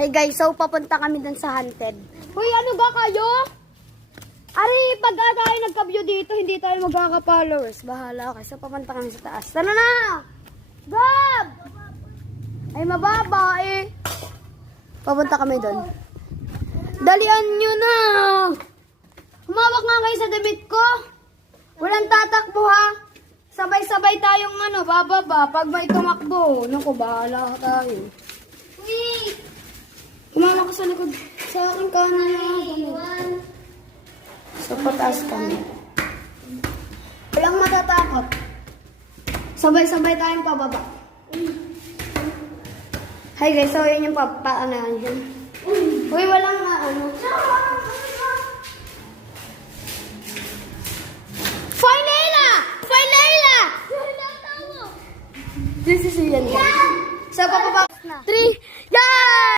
Hey guys, so papunta kami dun sa haunted. Hoy, ano ba kayo? Ari, pag tayo nagka-view dito, hindi tayo magkaka-followers. Bahala kayo. So papunta kami sa taas. Tara na! Gab! Ay, mababa eh. Papunta kami dun. Dalian nyo na! Humawak nga kayo sa damit ko. Walang tatakbo ha. Sabay-sabay tayong bababa. Pag may tumakbo, naku, bahala tayo. Wait! Kumama ka sa likod. Sa akin ka na lang. So, pataas kami. Walang matatakot. Sabay-sabay tayong pababa. Hi guys, so yun yung papaanahan yun. Uy, walang Foy Layla! Foy Layla! This is yan guys. So, papapa. 3, yeah!